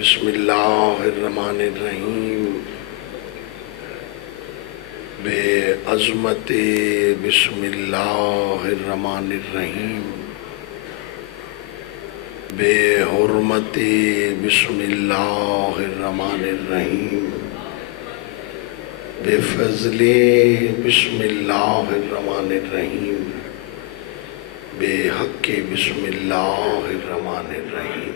بسم اللہ الرحمن الرحیم بے عظمت بسم اللہ الرحمن الرحیم بے حرمت بسم اللہ الرحمن الرحیم بے فضل بسم اللہ الرحمن الرحیم بے حق بسم اللہ الرحمن الرحیم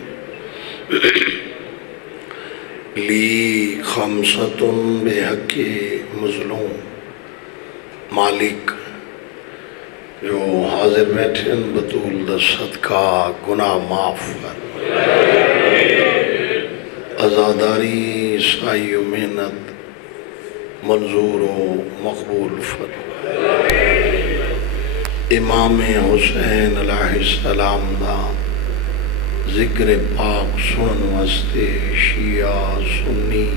لی خمسۃ بے حق مظلوم مالک جو حاضر بیٹھے ہیں بطول دا صدقہ گناہ معاف کر، عزاداری سائی و محنت منظور و مقبول فرما۔ امام حسین علیہ السلام دا ذکر پاک سنن واسطے شیعہ سنی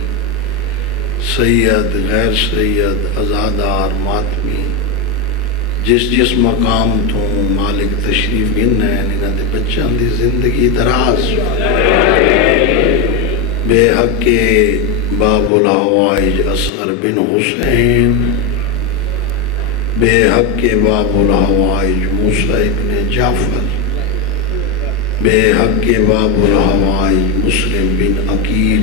سید غیر سید عزادار ماتمی جس مقام تو مالک تشریف گن ہے انہاں دے بچوں دی زندگی دراز بے حق باب الحوائج اصغر بن حسین، بے حق باب الحوائج موسیٰ ابن جعفر، بے حق باب الحوائج مسلم بن عقیل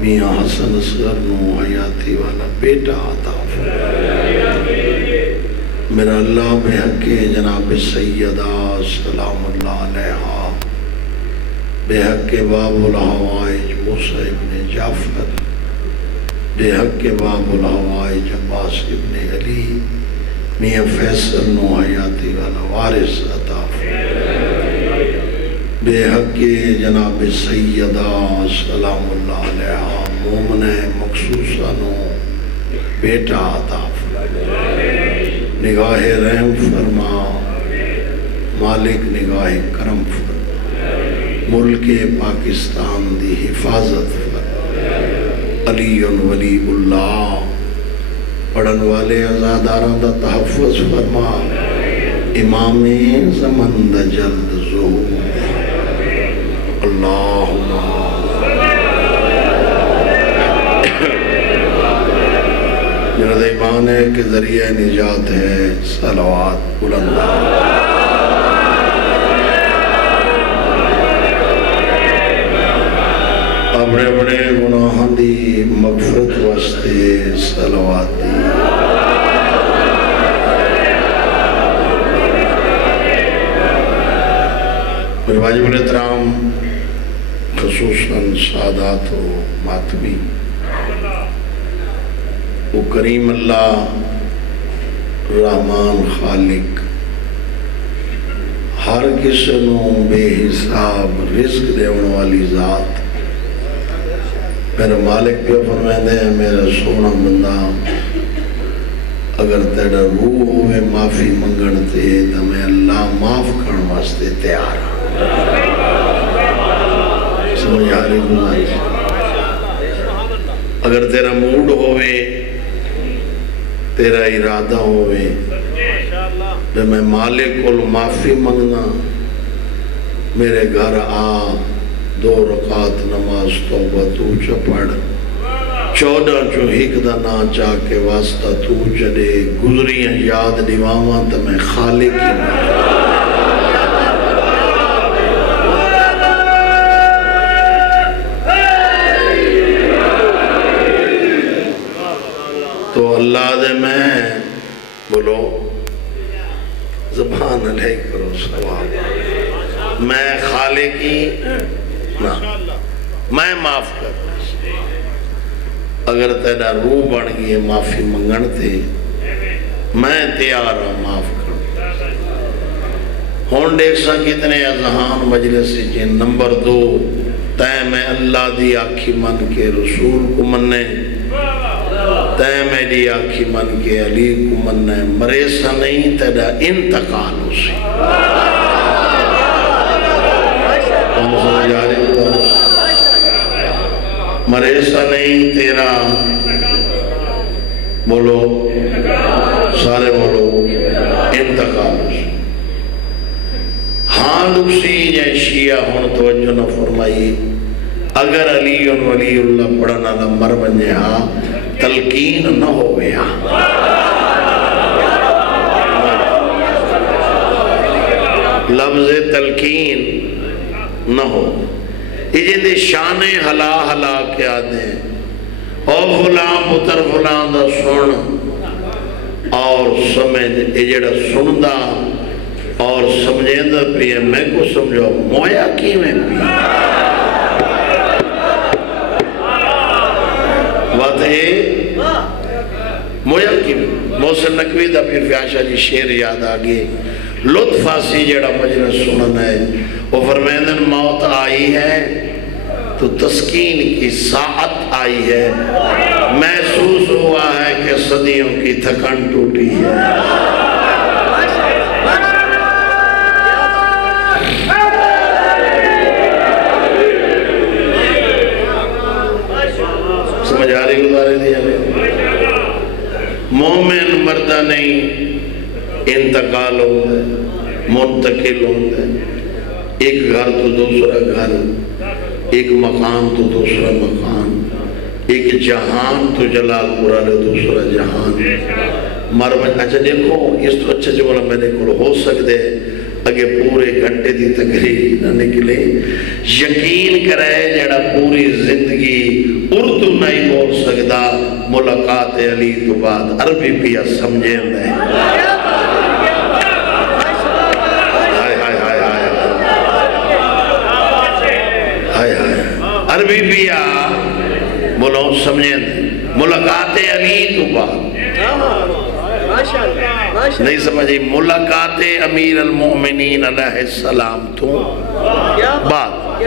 میاں حسن اصغر نو حیاتی والا بیٹا عطا فرما۔ میرا اللہ بے حق جناب سیدہ سلام اللہ علیہا، بے حق باب الحوائج موسیٰ ابن جعفر، بے حق باب الحوائج عباس ابن علی میاں فیصل نو حیاتی والا وارث عطا فرما۔ بے حق جناب سیدہ سلام اللہ علیہا مومن مخصوصہ نو بیٹا عطا فرما۔ نگاہ رحم فرما مالک، نگاہ کرم فرما، ملک پاکستان دی حفاظت فرما، علی ولی اللہ پڑھن والے عزاداراں دا تحفظ فرما، امام زمن دا جلد ظہور اللہم۔ میرا ایمان ہے کہ ذریعہ نجات ہے صلوات بلند۔ اپنے اپنے گناہاں دی مغفرت واسطے صلوات دی۔ میرے واجب الاحترام خصوصاً سادات و ماتمی، وہ کریم اللہ رحمان خالق ہر کسی نو بے حساب رزق دیون والی ذات، میرے مالک پہ فرمائے ہیں میرا سونا بندہ اگر تیرا روح ہوئے معافی منگن تے تو میں اللہ معاف کرن واسطے تیار ہوں۔ سمجھ آ رہی گناہ، اگر تیرا موڈ ہوئے تیرا ارادہ ہوئے تو میں مالک کو معافی منگنا، میرے گھر آ 2 رکعت نماز توبہ تو چپڑ 14 چو ہک دا نا چاہ کے واسطہ تو چلے گزریاں یاد دیواما تو میں خالق ہی میں تو اللہ دے میں بولو زبان علیہ کرو سواب، میں خالقی نا میں معاف کر، اگر تیرا روح بن گئی معافی منگن تے میں تیار ہوں معاف کر۔ ہون دیکھ سا کتنے اذہان مجلس جی نمبر 2 تے میں اللہ دی آکھی من کے رسول کو مننے، تے میری آکھی من کے علی کو مننے، مریسا نہیں تیرا انتقال ہو سی۔ مریسا نہیں تیرا بولو سارے بولو انتقال ہو سی۔ ہاں لکسی یا شیعہ ہون توجہ نہ فرمائی اگر علی ولی اللہ پڑھنا نہ مر بنجے ہاں تلقین نہ ہو گیا لفظ تلقین نہ ہو یہ دے شان حلا حلا کے آدھے او فلاں پتر فلاں دا سن اور سمجھ یہ جڑا سندا اور سمجھیندہ پی ہے میں کو سمجھو مویا کی میں پی بات ہے مویا کی میں محسن نقوی دا پیر فیاشا جی شیر یاد آگئے لطف آسی جڑا مجلس سنن ہے وہ فرمیدن موت آئی ہے تو تسکین کی ساعت آئی ہے محسوس ہوا ہے کہ صدیوں کی تھکن ٹوٹی ہے سمجھ آ رہی گزارے دیا مومن مردہ نہیں انتقال ہوتا ہے منتقل ہوتا ہے ایک گھر تو دوسرا گھر ایک مقام تو دوسرا مقام ایک جہان تو جلال پورا لے دوسرا جہان مرمن اچھا دیکھو اس تو اچھا جو بولا میں نے کھوڑا ہو سکتے اگر پورے گھنٹے دی تقریر نہ نکلے یقین کرے جڑا پوری زندگی اردو نہیں بول سکتا ملاقات علی تو بعد عربی پیا سمجھیں دے عربی پیا بولو سمجھیں دے ملاقات علی تو بعد نہیں سمجھے ملاقات امیر المومنین علیہ السلام تو بعد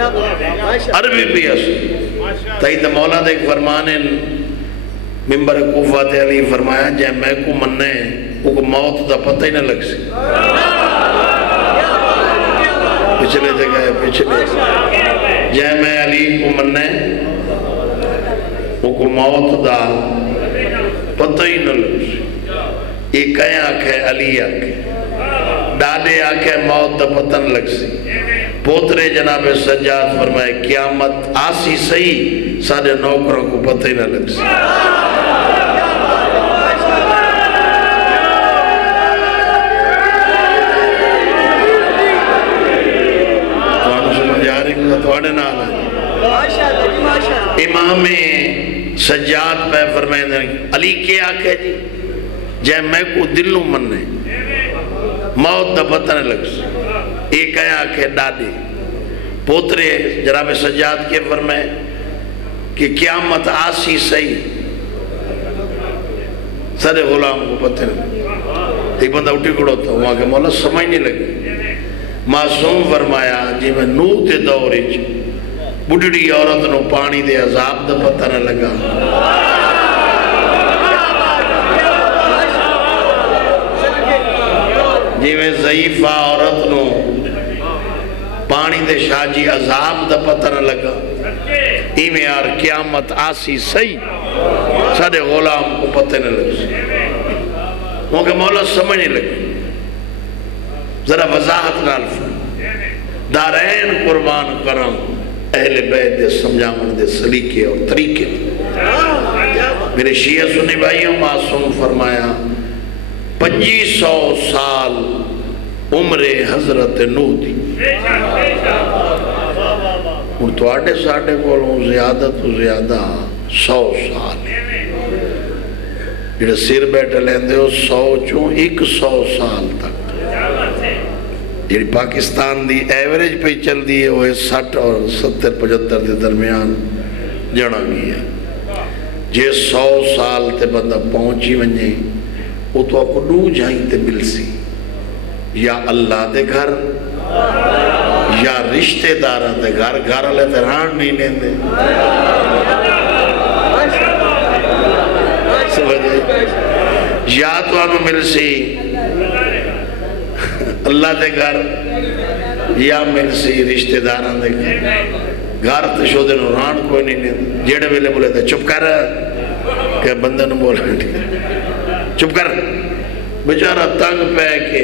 عربی پیا تایید مولا دیکھ فرمانے ممبر کوفہ علی فرمایا جائے میں کو مننے وہ موت دا پتہ ہی نہ لگ سی پچھلے جگہ ہے پچھلے جائے میں علی کو مننے وہ موت دا پتہ ہی نہ لگ سی ایک کہیں آکھے علی آکھے ڈاڈے آکھے موت دا پتہ نہ لگ سی پوترے جناب سجاد فرمائے قیامت آسی صحیح سارے نوکروں کو پتہ ہی نہ لگ سی امام سجاد پہ فرمائے علی کیا آکھے جی جائے میں کو دلوں مننے موت دا پتہ نہ لگ سی ایک ہے آنکھیں ڈاڈے پوترے جناب سجاد کے فرمائے کہ قیامت آسی صحیح سارے غلام کو پتہ نہیں ایک بندہ اٹھی کڑو تھا وہاں کہ مولا سمجھ نہیں لگے معصوم فرمایا جی میں نور تے دوری بڑھڑی عورت نو پانی دے عذاب دا پتہ نہ لگا جی میں ضعیفہ عورت نو پانی دے شاجی عذاب دا پتہ نہ لگا ایمیں یار قیامت آسی صحیح سارے غلام کو پتہ نہ لگا وہ کہ مولا سمجھ نہیں لگے ذرا وضاحت نال دارین قربان کرم اہل بیت دے سمجھامن دے سلیقے اور طریقے میرے شیعہ سنی بھائیوں معصوم فرمایا 2500 سال عمر حضرت نوح دی اور تو آڑے ساڑے بولوں زیادہ تو زیادہ 100 سال جڑے سیر بیٹھے لیندے ہو 100 چوں 100 سال تک جڑی پاکستان دی ایوریج پہ چل دی ہے وہ 60 اور 70-75 دے درمیان جڑا گئی ہے جے 100 سال تے بندہ پہنچی ونجے وہ تو آپ کو دو جائیں تے مل سی یا اللہ دے گھر یا رشتہ دارہ دے گھر گھر لے تے ران نہیں لیندے یا تو آنو مل سی اللہ دے گھر یا مل سی رشتہ داران دے گھر تے شو دے نو ران کوئی نہیں لیندے جیڑے ویلے بولے تھے چپ کر کہ بندہ نو بولا چپ کر بچارہ تنگ پہ کہ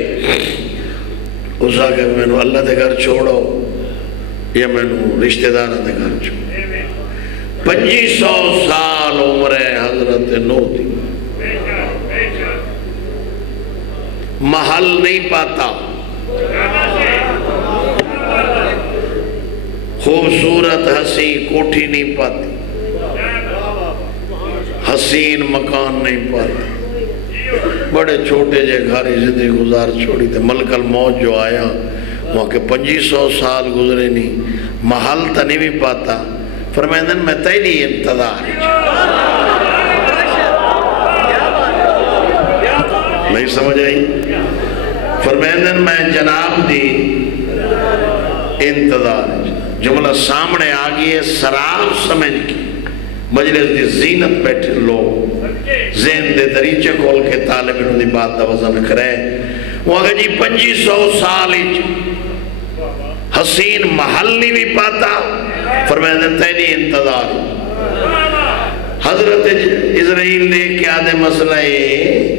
اس آگے میں نو اللہ دے گھر چھوڑو یا میں نو رشتہ داران دے گھر چھوڑو 2500 سال عمر حضرت نوح دی، محل نہیں پاتا، خوبصورت حسین کوٹھی نہیں پاتی، حسین مکان نہیں پاتی، بڑے چھوٹے جے گھاری زندگی گزار چھوڑی تھے۔ ملک الموت جو آیا وہاں کے 2500 سال گزرے نہیں، محل تا نہیں بھی پاتا، فرمائندن میں تیری انتظار نہیں سمجھ آئی، فرمائندن میں جناب دی انتظار، جملہ سامنے آگئی ہے سراب سمجھ کی، مجلس دی زینت بیٹھے لوگ ذہن دے دریچے کھول کے طالب انہوں دی بات دا وزن کرے، وہاں کہ جی 2500 سال حسین محل نہیں بھی پاتا، فرمائے تیری انتظار۔ حضرت اسرائیل لے کے آدھے مسئلہ ہے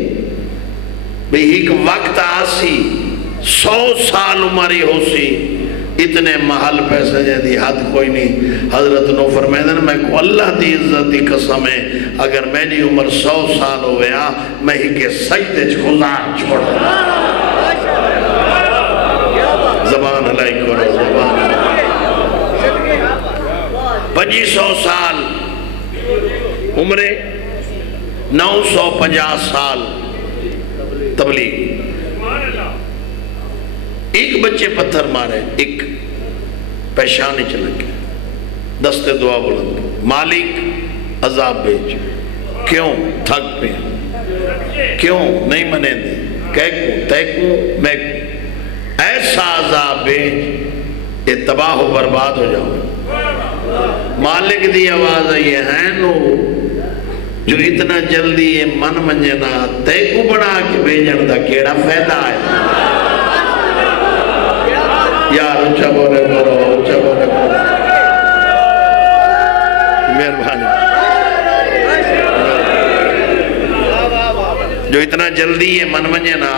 بھی ایک وقت آسی 100 سال عمری ہو سی، اتنے محل پیسے جیدی حد کوئی نہیں۔ حضرت نو فرمائے میں کو اللہ دی عزت دی قسم ہے اگر میری عمر 100 سال ہو گیا میں ہی کے سجدے گزار چھوڑا، زبان علیہ کرو، زبان علیہ۔ 2500 سال عمرے، 950 سال تبلیغ، ایک بچے پتھر مارے، ایک پیشانی چلک گیا، دست دعا بلند، مالک عذاب بھیج، کیوں تھک پہ، کیوں نہیں منے دے، کہہ تیکوں میں ایسا عذاب بھیج یہ تباہ و برباد ہو جاؤ۔ مالک دی آواز یہ ہے نو جو اتنا جلدی یہ من منجنا تیکوں بنا کے بھیجن دا کیڑا فائدہ ہے۔ یار اچھا بولے کرو، اچھا بولے کرو، مہربانی، جو اتنا جلدی یہ من منجنا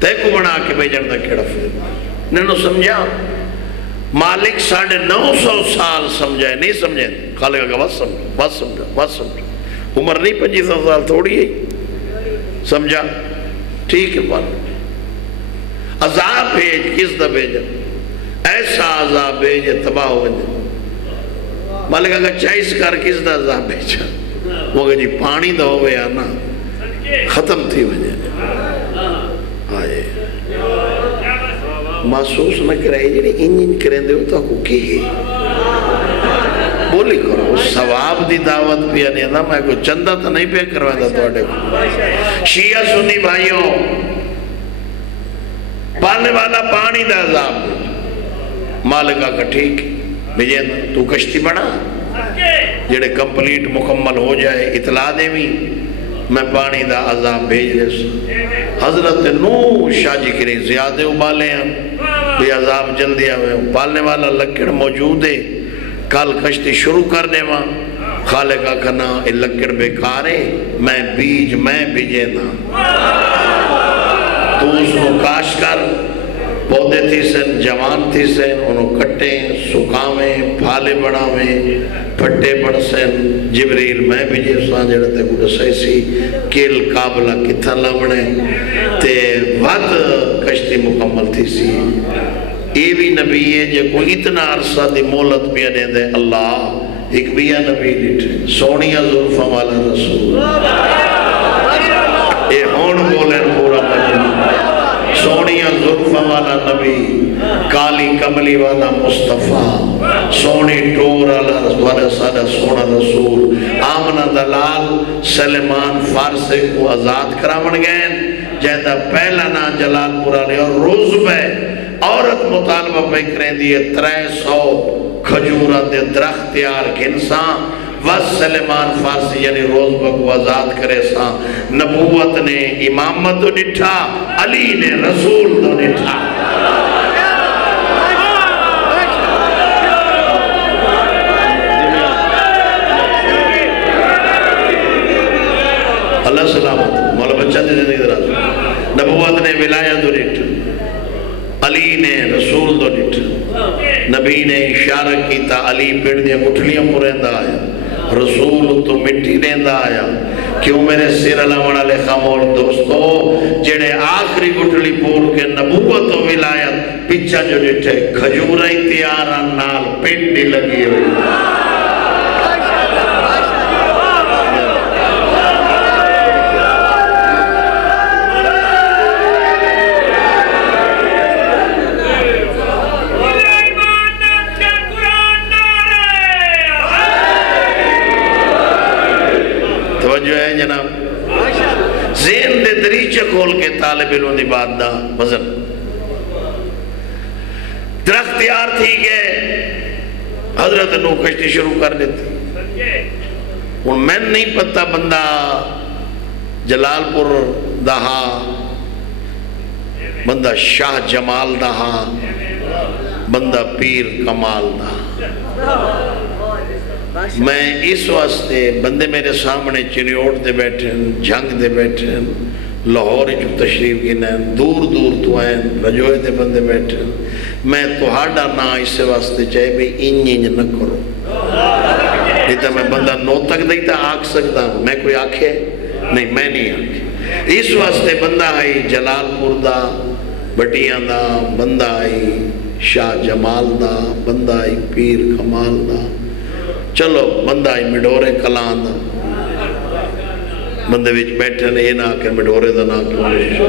تیکو بنا کے بھیجن دا کیڑا فائدہ۔ انہوں سمجھا مالک 950 سال سمجھائے، نہیں سمجھے، خالقہ کا بس سمجھا، بس سمجھا، بس سمجھا، عمر نہیں 2500 سال تھوڑی ہے، سمجھا، ٹھیک ہے بات۔ عذاب بھیج، کس دا بھیجا، ایسا عذاب بھیج تباہ ہو گئے۔ مالک اگر چائس کر کس دا عذاب بھیجا، وہ کہ جی پانی دا ہو گیا نا ختم تھی وجہ آئے محسوس نہ کرے جنہیں انجن کریں دے تو کو کی بولی کرو ثواب دی دعوت پیا نہیں تھا، میں کو چندہ تو نہیں پہ کروا تھا توڑے کو۔ شیعہ سنی بھائیوں، پالنے والا پانی دا عذاب، مالکہ کا ٹھیک بھیجے تو کشتی بنا جڑے کمپلیٹ مکمل ہو جائے اطلاع دے بھی میں پانی دا عذاب بھیج دے سا۔ حضرت نوح شاہ جی کریں زیادہ ابالے ہیں بھی عذاب جلدی آئے، پالنے والا لکڑ موجود ہے، کل کشتی شروع کر دے ماں، خالقہ کنا اے لکڑ بیکارے میں بیج میں بھیجے نا، تو اس کو کاش کر، پودے تھی سن، جوان تھی سن، انہوں کٹیں، سکھاویں، پھالے بڑھاویں، پھٹے بڑھ سن، جبریل میں بھیجے ساں جڑتے گوڑا سیسی، کیل قابلہ کتھا لگنے، تے وقت کشتی مکمل تھی سی۔ یہ بھی نبی ہے جو کوئی اتنا عرصہ دی مولت بھی دے دے اللہ، ایک بھی نبی لیٹھے، سونیہ ظلفہ والا رسول، اے ہون بولیں پورا مجمع، سونیہ ظلفہ والا نبی، کالی کملی والا مصطفیٰ، سونی ٹور والا سادہ سونا رسول، آمنہ دلال سلیمان فارسے کو آزاد کرامن گئے، جہدہ پہلا نا جلال پورا لے اور روز بے عورت مطالبہ پہ کریں دیئے 300 کھجورہ دے درخت تیار گھنساں، وز سلیمان فارسی یعنی روز بگو آزاد کرے ساں، نبوت نے امامت تو نٹھا، علی نے رسول تو نٹھا۔ اللہ سلامت، مولا بچہ دے زندگی دراز، نبوت نے ولایت تو نٹھا، علی نے رسول دو ڈٹ نبی نے اشارہ کیتا علی پیڑ دیا گٹھلیاں پوریندا آیا رسول تو مٹی دیندا آیا کیوں میرے سر علامہ لے خاموش دوستو جڑے آخری گٹھلی پور کے نبوت و ولایت پچھا جو ڈٹھے کھجورائی تیاران نال پنڈی لگی ہوئی جو ہے جناب ذہن دے دریچے کھول کے طالب علم دی بات دا وزن درخت تیار تھی گئے حضرت نو کشتی شروع کر لیتی اور میں نہیں پتا بندہ جلال پور دہا بندہ شاہ جمال دہا بندہ پیر کمال دہا میں اس واسطے بندے میرے سامنے چریوٹ دے بیٹھے جھنگ دے بیٹھے لاہور جو تشریف کی نین دور دور تو آئیں رجوئے دے بندے بیٹھے میں توہاڑا نا اس واسطے چاہے بھی انج نہ کرو نہیں تو میں بندہ نو تک دیتا آکھ سکتا ہوں میں کوئی آکھے نہیں میں نہیں آکھے اس واسطے بندہ آئی جلال پور دا بٹیاں دا بندہ آئی شاہ جمال دا بندہ آئی پیر کمال دا چلو بندہ آئی مڈورے کلان دا بندے ویچ بیٹھے نے یہ نہ آکر مڈورے دا نہ کیوں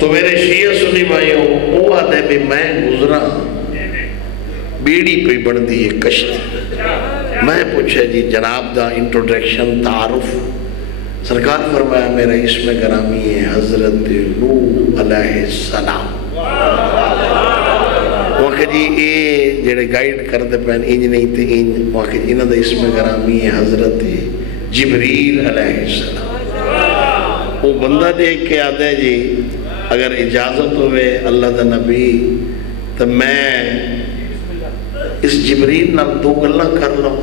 تو میرے شیعہ سنی بھائیوں وہ آدھے بھی میں گزرا بیڑی پہ بڑھ دی یہ کشتی میں پوچھے جی جناب دا انٹروڈکشن تعارف سرکار فرمایا میرا اسم گرامی ہے حضرت نوح علیہ السلام وہاں کہ جی اے جڑے گائیڈ کرتے پہن انج نہیں تے انج وہاں کہ انہ دا اسم گرامی ہے حضرت جبریل علیہ السلام وہ بندہ دیکھ کے آتے جی اگر اجازت ہوئے اللہ دا نبی تو میں اس جبریل نہ دو گلہ کر لوں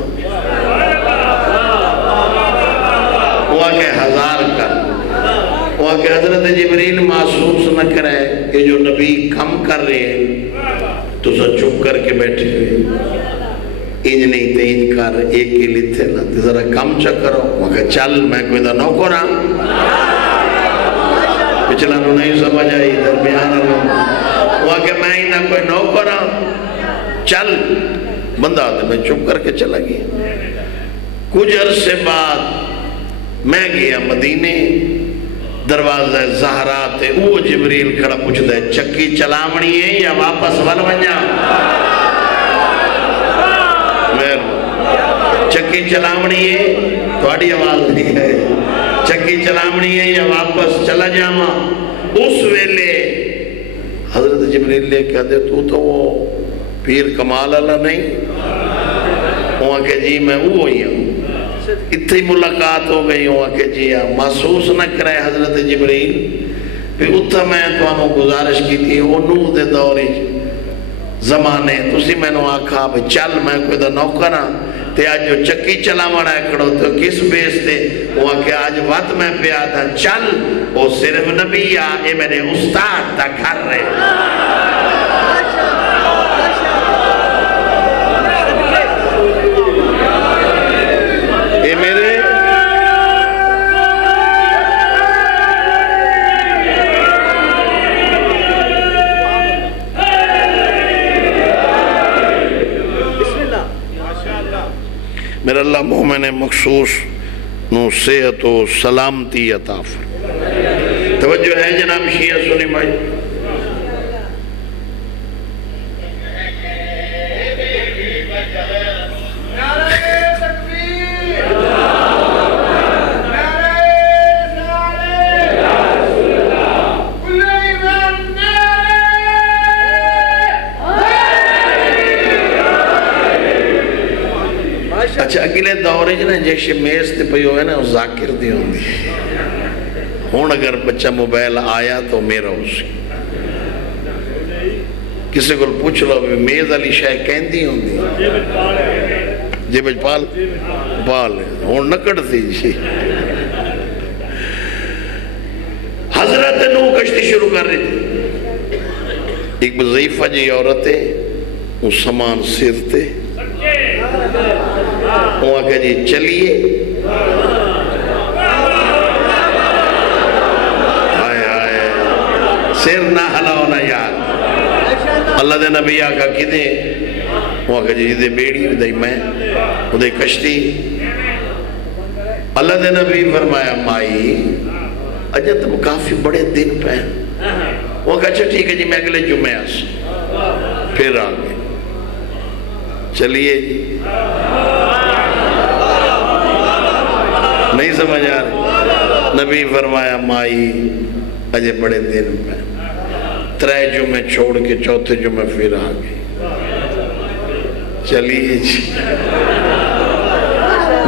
وہاں کہ ہزار کر وہاں کہ حضرت جبریل محسوس نہ کرے کہ جو نبی کم کر رہے ہیں تو سر چپ کر کے بیٹھے ہوئے انج نہیں تے انج کر ایک کے لیے تھے نا تے ذرا کم چکرو وہاں کہ چل میں کوئی دا نو کرا پچھلا نو نہیں سمجھ آئی درمیان اللہ وہاں کہ میں ہی نہ کوئی نو کرا چل بندہ آتے میں چپ کر کے چلا گیا کچھ عرصے بعد میں گیا مدینے دروازہ زہرا تے وہ جبریل کھڑا پوچھ دے چکی چلامنی ہے یا واپس ول ونجا چکی چلامنی ہے تھوڑی آواز نہیں ہے چکی چلامنی ہے یا واپس چلا جاما اس ویلے حضرت جبریل لے کہا دے تو وہ پیر کمال اللہ نہیں وہاں کہ جی میں وہ ہی ہوں اتنی ملاقات ہو گئی ہوں کہ جی محسوس نہ کرے حضرت جبریل پھر اتھا میں تو ہمیں گزارش کی تھی وہ نوح دے دوری زمانے تو اسی میں نے آکھا چل میں کوئی دا نوکرہ تے آج جو چکی چلا مڑا اکڑو تو کس بیس تے وہاں کہ آج وقت میں پہ آتا چل وہ صرف نبی اے میرے استاد تا گھر رہے میرا اللہ مومن مخصوص نو صحت و سلامتی عطا فرمائے توجہ ہے جناب شیعہ سنی بھائی اچھا اگلے دورے جنہیں جیسے میز تے پہ ہوئے نا ذاکر دی ہوں دی ہون اگر بچہ موبائل آیا تو میرا اسی کسی کو پوچھ لو میز علی شاہ کہندی ہوں دی جی بچ پال ہون نکڑ تھی جی حضرت حضرت نوح کشتی شروع کر رہی تھی. ایک وظیفہ جی عورت ہے وہ سامان سیرتے وہ آگے جی چلیے آئے آئے سیر نہ ہلاؤ نہ یار. اللہ دے نبی آگا کی دے وہ آگا جی دے بیڑی دے میں وہ دے کشتی. اللہ دے نبی فرمایا مائی اجا تم کافی بڑے دن پہ وہ کہا اچھا ٹھیک ہے جی میں اگلے جمعہ آس پھر آگے چلیے جی نہیں سمجھ آ رہی. نبی فرمایا مائی اجے بڑے دن پہ 3 جمعے چھوڑ کے 4تھے جمعے پھر آگے چلیے جی.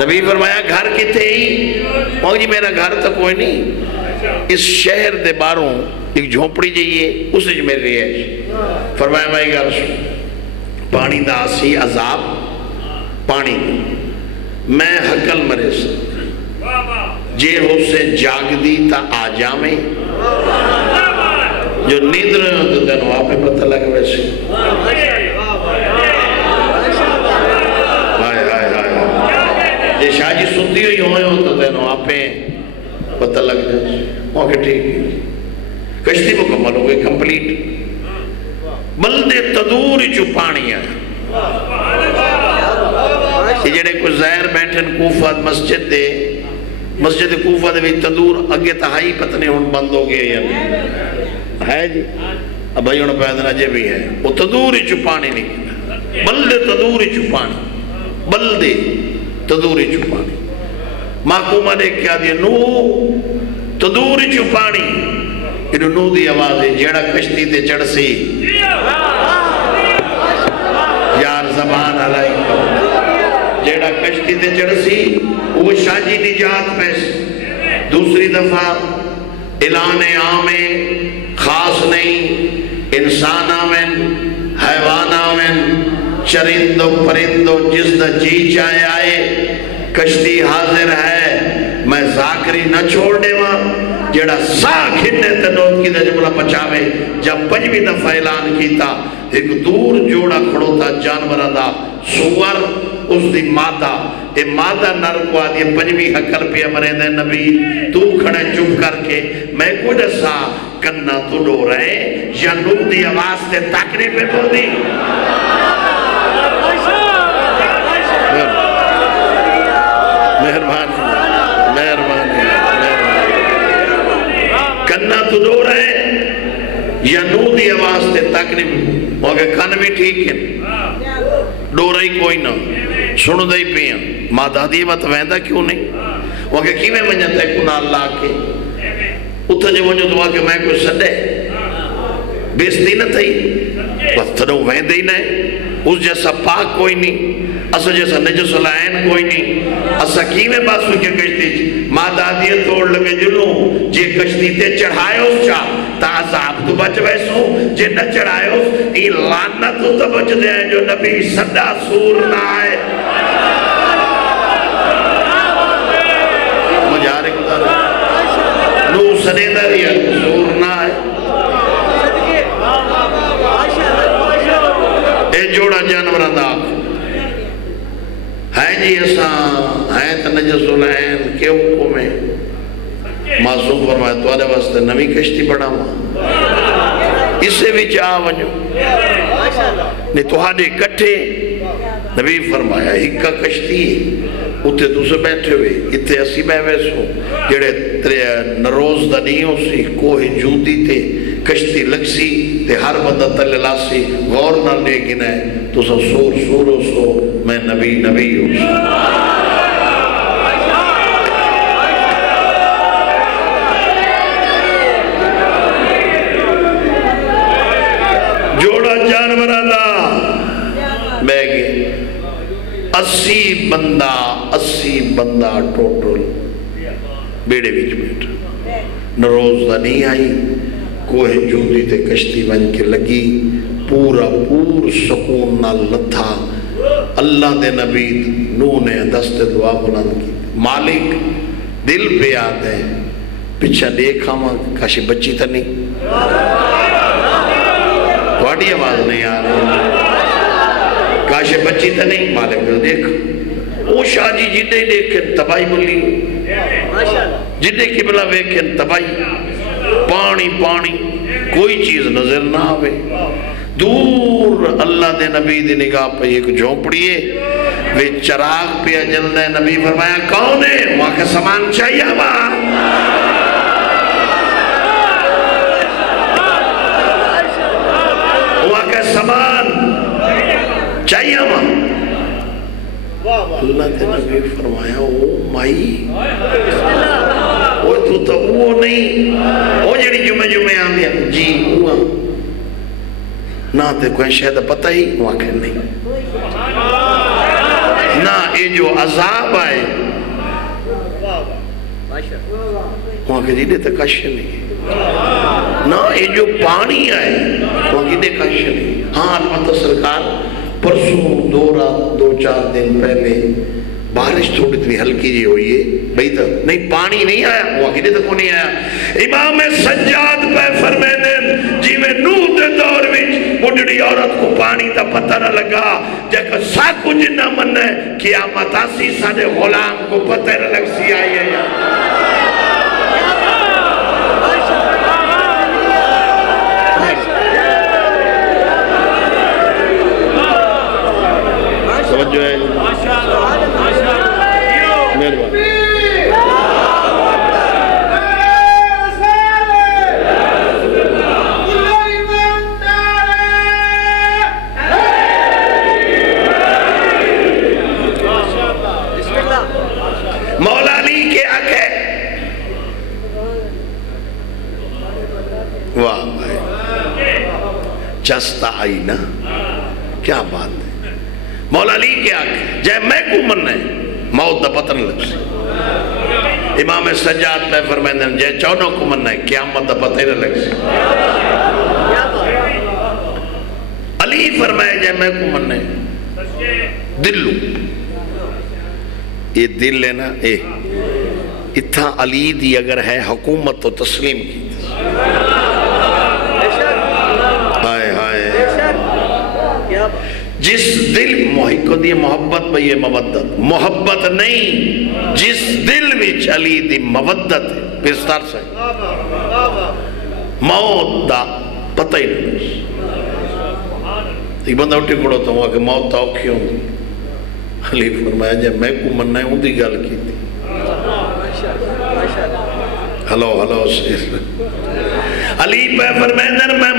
نبی فرمایا گھر کتے ہی وہ جی میرا گھر تو کوئی نہیں اس شہر دے باروں ایک جھونپڑی جائیے اس نے میری رہائش. فرمایا بھائی گھر سن پانی دا آسی عذاب پانی میں حقل مرے سے جے ہو سے جاگ دی تا آ جامیں جو نیند رہے ہوں تو دینوں آپ پہ پتہ لگے ویسے جے شاہ جی سنتی ہوئی ہوئے ہوں تو دینوں آپ پہ پتہ لگ جائے. اوکے ٹھیک ہے کشتی مکمل ہو گئی کمپلیٹ. بلدے تدور چو پانی ہے یہ جڑے کوئی زہر بیٹھن کوفہ مسجد دے مسجد کوفہ دے بھی تدور اگے تہائی پتہ نہیں ہون بند ہو گئے یا نہیں ہے جی اب بھائی انہوں پیدنا جے بھی ہے وہ تدور چو پانی نہیں بلدے تدور چو پانی بلدے تدور چو پانی. محکومہ نے کیا دیا نو تدور چو پانی انہوں نو دی آواز ہے جیڑا کشتی تے چڑھ سی یار زبان علیکم جیڑا کشتی تے چڑھ سی وہ شاجی نجات پیس. دوسری دفعہ اعلان عام خاص نہیں انسان آمین حیوان آمین چرندو پرندو جس دا جی چاہے آئے کشتی حاضر ہے میں ذاکری نہ چھوڑ دے ماں جیڑا ساکھ ہنے تنوت کی دا جملہ پچاوے جب 5ویں دفعہ اعلان کیتا ایک دور جوڑا کھڑو تھا جانورہ دا سور اس دی مادہ اے مادہ نر کو آدھی 5ویں حقل پہ امرے دے نبی تو کھڑے چپ کر کے میں کوئی دسا کننا تو ڈو رہے یا نو دی آواز تے تاکنے پہ بول دی مہربانی مہربانی کننا تو دو رہے یا نو دی آواز تے تاکنے پہ وہ کہ کن بھی ٹھیک ہے ڈو رہی کوئی نہ سنو دائی پیاں ماں دادی بات ویندہ کیوں نہیں وہ کہ کیویں منجھتا ہے کنا اللہ کے اتھا جو ونجو دعا کہ میں کوئی سڈے بیستی نہ تھی بس تنو ویندہ ہی نہیں اس جیسا پاک کوئی نہیں اسا جیسا نجس العین کوئی نہیں اسا کیویں باسو کے کشتی ماں دادی توڑ لگے جنو جے کشتی تے چڑھائے اس چاہ تا عذاب تو بچ ویسو جے نہ چڑھائے اس ای لانت تو بچ دے ہیں جو نبی صدا سور نہ آئے مجھارے کتا رہے نو سنے داری ہے سور نہ آئے اے جوڑا جانورہ داخ ہے جی ایسا ہے تو نجس العین کے حکم ہے معصوم فرمایا تو آنے واسطے نمی کشتی پڑھا ہوا اسے بھی چاہ ونجو نہیں تو آنے کٹھے نبی فرمایا ہکا کشتی اتھے دوسرے بیٹھے ہوئے اتھے اسی بیوے سو جڑے نروز دا نہیں ہو سی کوہ جودی تے کشتی لگ سی تے ہر بندہ تلے لاسی غور نہ لے گنا ہے تو سب سور ہو سو میں نبی ہو سو جوڑا جانورہ دا بیگے 80 بندہ ٹوٹل بیڑے بیچ بیٹھا نروز دا نہیں آئی کوہ جودی تے کشتی بن کے لگی پورا سکون نہ لتھا اللہ دے نبی نو نے دست دعا بلند کی مالک دل پہ یاد ہے پچھا دیکھا ماں کاشی بچی تھا نہیں تھوڑی آواز نہیں آ رہی کاشی بچی تھا نہیں مالک جو دیکھ وہ شاہ جی جدے دیکھیں تباہی بلی جدے قبلہ ویکھیں تباہی پانی پانی کوئی چیز نظر نہ آوے دور اللہ دے نبی دی نگاہ پہ ایک جھونپڑی ہے وہ چراغ پہ جلد ہے نبی فرمایا کون ہے وہاں کا سامان چاہیے وہاں وہاں کا سامان چاہیے وہاں اللہ دے نبی فرمایا او مائی وہ تو وہ نہیں وہ جڑی جمعے آنے جی وہ نہ تے کوئی شاید پتہ ہی وہاں کہ نہیں نہ یہ جو عذاب آئے وہاں کہ جیدے تے کش نہیں نہ یہ جو پانی آئے وہاں کہ جیدے کش نہیں ہاں البتہ سرکار پرسوں دو چار دن پہلے بارش تھوڑی اتنی ہلکی جی ہوئی ہے بھئی تو نہیں پانی نہیں آیا وہ عقیدے تک نہیں آیا امام سجاد پہ فرمائے دیں جی میں نوح دے دور وچ بڑھڑی عورت کو پانی تا پتہ نہ لگا جیکا ساکو جنہ من ہے قیامت آسی سادے غلام کو پتہ نہ لگ سی آئی ہے سمجھو ہے مہربانی مولا علی کے حق ہے واہ بھائی چستا آئی نا کیا بات ہے مولا علی کے حق جائے میں کو من ہے موت دا پتن لگ سی امام سجاد پہ فرمائیں دیں جائے چونوں کو من ہے قیامت دا پتن لگ سی علی فرمائے جائے میں کو من ہے دل لوں یہ دل لینا اتھا علی دی اگر ہے حکومت تو تسلیم کی ہائے ہائے جس دل محقق دی محبت بھئی یہ محبت نہیں جس دل وچ علی دی مودت ہے پرستار سے موت دا پتہ ہی نہیں ایک بندہ اٹھی کڑو تو ہوا کہ موت تا اوکھی ہوں علی فرمایا جائے میں کو مننا ہے ہوں دی گل کی تھی ہلو علی پہ فرمائے میں